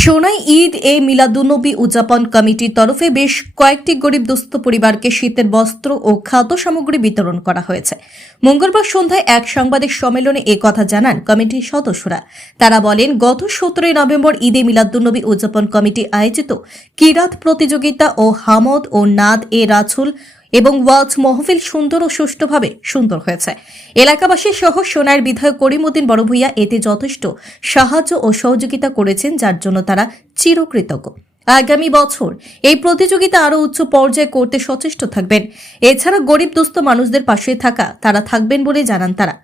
সোনাই ঈদ, এ মিলাদুন্নবী উদযাপন কমিটির তরফে বেশ কয়েকটি গরিব দুস্থ পরিবারকে শীতের বস্ত্র ও খাদ্য সামগ্রী বিতরণ করা হয়েছে। মঙ্গলবার সন্ধ্যায় এক সাংবাদিক সম্মেলনে এ কথা জানান কমিটির সদস্যরা। তারা বলেন, গত সতেরোই নভেম্বর ঈদে মিলাদুন্নবী উদযাপন কমিটি আয়োজিত কিরাত প্রতিযোগিতা ও হামদ ও নাদ এ রাছুল এবং ওয়াজ মহফিল সুন্দর ও সুষ্ঠুভাবে সুন্দর হয়েছে। এলাকাবাসী সহ সোনার বিধায়ক করিমউদ্দিন বড়ভূইয়া এতে যথেষ্ট সাহায্য ও সহযোগিতা করেছেন, যার জন্য তারা চিরকৃতজ্ঞ। আগামী বছর এই প্রতিযোগিতা আরও উচ্চ পর্যায়ে করতে সচেষ্ট থাকবেন। এছাড়া গরিব দুস্থ মানুষদের পাশে থাকা তারা থাকবেন বলে জানান তারা।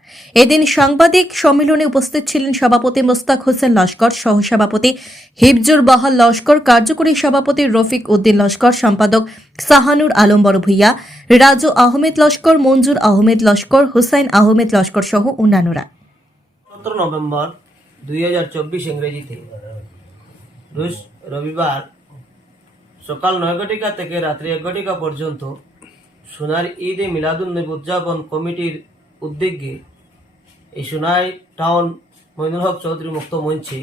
এদিন সাংবাদিক সম্মেলনে উপস্থিত ছিলেন সভাপতি মোস্তাক হোসেন লস্কর, সহসভাপতি হিফজুর বাহাল লস্কর, কার্যকরী সভাপতি রফিক উদ্দিন লস্কর, সম্পাদক সাহানুর আলম বড় ভূইয়া রাজু আহমেদ লস্কর, মঞ্জুর আহমেদ লস্কর, হুসাইন আহমেদ লস্কর সহ অন্যান্যরা। নভেম্বর দুই হাজার চব্বিশ ইংরেজিতে রোজ রবিবার সকাল নয় ঘটিকা থেকে রাত্রি এক ঘটিকা পর্যন্ত সোনার ঈদে মিলাদুন্নবী উদযাপন কমিটির উদ্যোগে এই সোনাই টাউন মইনুল হক চৌধুরী মুক্ত মঞ্চে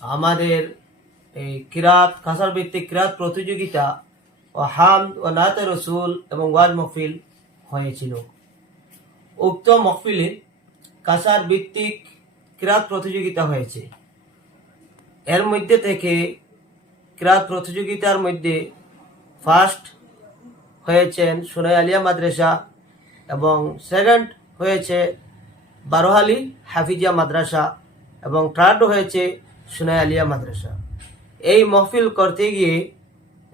আমাদের এই কিরাত কাসার ভিত্তিক কিরাত প্রতিযোগিতা ও হাম ও নাতে রসুল এবং ওয়াজ মহফিল হয়েছিল। উক্ত মহফিলে কাসার ভিত্তিক ক্রীড়া প্রতিযোগিতা হয়েছে। এর মধ্যে থেকে ক্রীড়া প্রতিযোগিতার মধ্যে ফার্স্ট হয়েছেন সোনাই আলিয়া মাদ্রাসা এবং সেকেন্ড হয়েছে বারোহালি হাফিজিয়া মাদ্রাসা এবং থার্ড হয়েছে সোনাই আলিয়া মাদ্রাসা। এই মহফিল করতে গিয়ে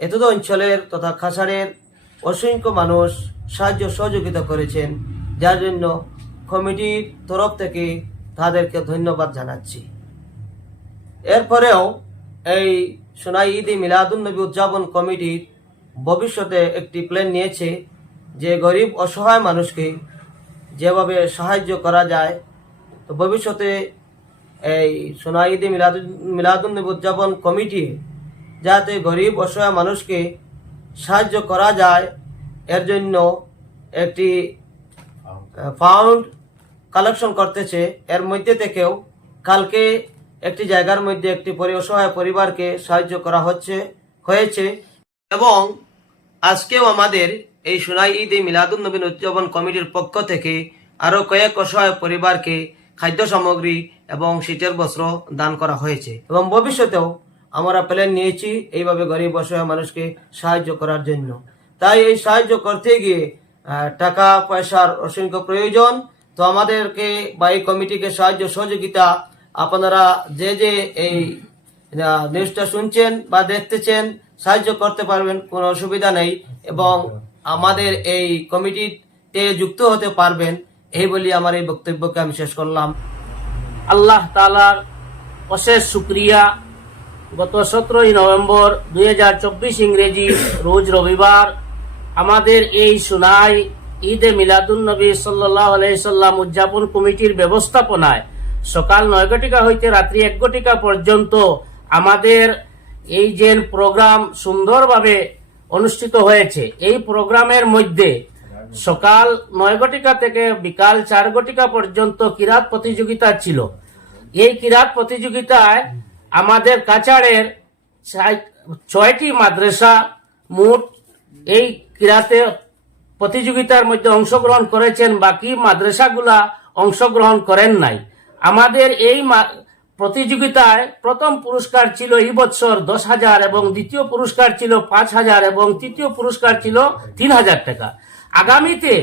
এতদ অঞ্চলের তথা খাসারের অসংখ্য মানুষ সাহায্য সহযোগিতা করেছেন, যার জন্য কমিটির তরফ থেকে তাদেরকে ধন্যবাদ জানাচ্ছি। এরপরেও এই সোনাই ঈদ মিলাদুন্নবী উদযাপন কমিটির ভবিষ্যতে একটি প্ল্যান নিয়েছে যে গরিব, অসহায় মানুষকে যেভাবে সাহায্য করা যায়, তো ভবিষ্যতে এই সোনাই ঈদ মিলাদুন মিলাদুন্নবী উদযাপন কমিটি যাতে গরিব, অসহায় মানুষকে সাহায্য করা যায়, এর জন্য একটি ফাউন্ড কালেকশন করতেছে। এর মধ্যে থেকেও কালকে একটি জায়গার মধ্যে একটি অসহায় পরিবারকে সাহায্য করা হচ্ছে, হয়েছে এবং আজকেও আমাদের এই সোনাই ঈদ মিলাদুল নবীন উদযাপন কমিটির পক্ষ থেকে আরও কয়েক অসহায় পরিবারকে খাদ্য সামগ্রী এবং শীতের বস্ত্র দান করা হয়েছে এবং ভবিষ্যতেও আমরা প্ল্যান নিয়েছি এইভাবে গরিব অসহায় মানুষকে সাহায্য করার জন্য। তাই এই সাহায্য করতে গিয়ে টাকা, পয়সার অসংখ্য প্রয়োজন। তো আমাদেরকে বা এই কমিটিকে সাহায্য সহযোগিতা আপনারা যে যে এই নিউজটা শুনছেন বা দেখতেছেন, সাহায্য করতে পারবেন, কোনো অসুবিধা নেই। এবং আমাদের এই কমিটিতে যুক্ত হতে পারবেন, এই বলি আমার এই বক্তব্যকে আমি শেষ করলাম। আল্লাহ তালার অশেষ শুক্রিয়া। গত সতেরোই নভেম্বর দুই হাজার চব্বিশ ইংরেজি রোজ রবিবার আমাদের এই সুনাই ঈদে মিলাদুন্নবী সাল্লাহ আলাইসাল্লাম উদযাপন কমিটির ব্যবস্থাপনায় সকাল নয় ঘটিকা হইতে রাত্রি এক ঘটিকা পর্যন্ত আমাদের এই যে প্রোগ্রাম সুন্দরভাবে অনুষ্ঠিত হয়েছে, এই প্রোগ্রামের মধ্যে সকাল নয় ঘটিকা থেকে বিকাল চার ঘটিকা পর্যন্ত কিরাত প্রতিযোগিতা ছিল। এই কিরাত প্রতিযোগিতায় আমাদের কাছাড়ের ছয়টি মাদ্রাসা মোট এই কিরাতে প্রতিযোগিতার মধ্যে অংশগ্রহণ করেছেন, বাকি মাদ্রাসাগুলা অংশগ্রহণ করেন নাই। আমাদের এই প্রতিযোগিতায় প্রথম পুরস্কার ছিল এই বছর দশ হাজার এবং দ্বিতীয় পুরস্কার ছিল পাঁচ হাজার এবং তৃতীয় পুরস্কার ছিল তিন হাজার টাকা। আগামীতে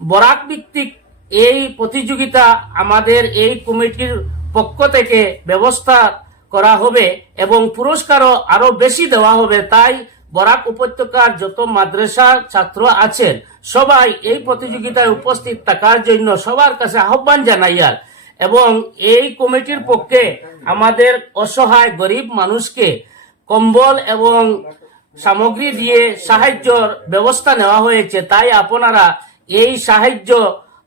বরাক ভিত্তিক এই প্রতিযোগিতা আমাদের এই কমিটির পক্ষ থেকে ব্যবস্থা করা হবে এবং পুরস্কারও আরও বেশি দেওয়া হবে, তাই বরাক উপত্যকার যত মাদ্রাসা ছাত্র আছেন, সবাই এই প্রতিযোগিতায় উপস্থিত থাকার জন্য সবার কাছে আহ্বান জানাইয়ার এবং এই কমিটির পক্ষে আমাদের অসহায় গরিব মানুষকে কম্বল এবং সামগ্রী দিয়ে সাহায্যর ব্যবস্থা নেওয়া হয়েছে। তাই আপনারা এই সাহায্য,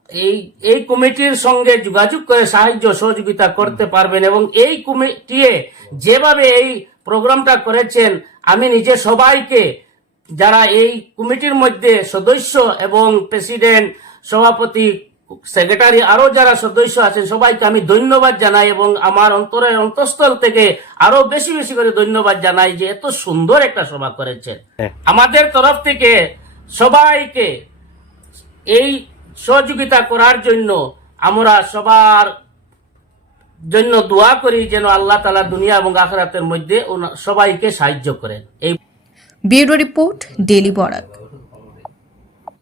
এই এই কমিটির সঙ্গে যোগাযোগ করে সাহায্য সহযোগিতা করতে পারবেন এবং এই কমিটি যেভাবে এই প্রোগ্রামটা করেছেন, আমি নিজে সবাইকে, যারা এই কমিটির মধ্যে সদস্য এবং প্রেসিডেন্ট, সভাপতি সেক্রেটারি আরও যারা সদস্য আছেন সবাইকে আমি ধন্যবাদ জানাই এবং আমার অন্তরের অন্তঃস্থল থেকে আরও বেশি বেশি করে ধন্যবাদ জানাই যে এত সুন্দর একটা সভা করেছেন। আমাদের তরফ থেকে সবাইকে এই সহযোগিতা করার জন্য আমরা সবার জন্য দোয়া করি যেন আল্লাহ তালা দুনিয়া এবং আখরাতের মধ্যে সবাইকে সাহায্য করেন। এই ব্যুরো রিপোর্ট ডেলি বরাক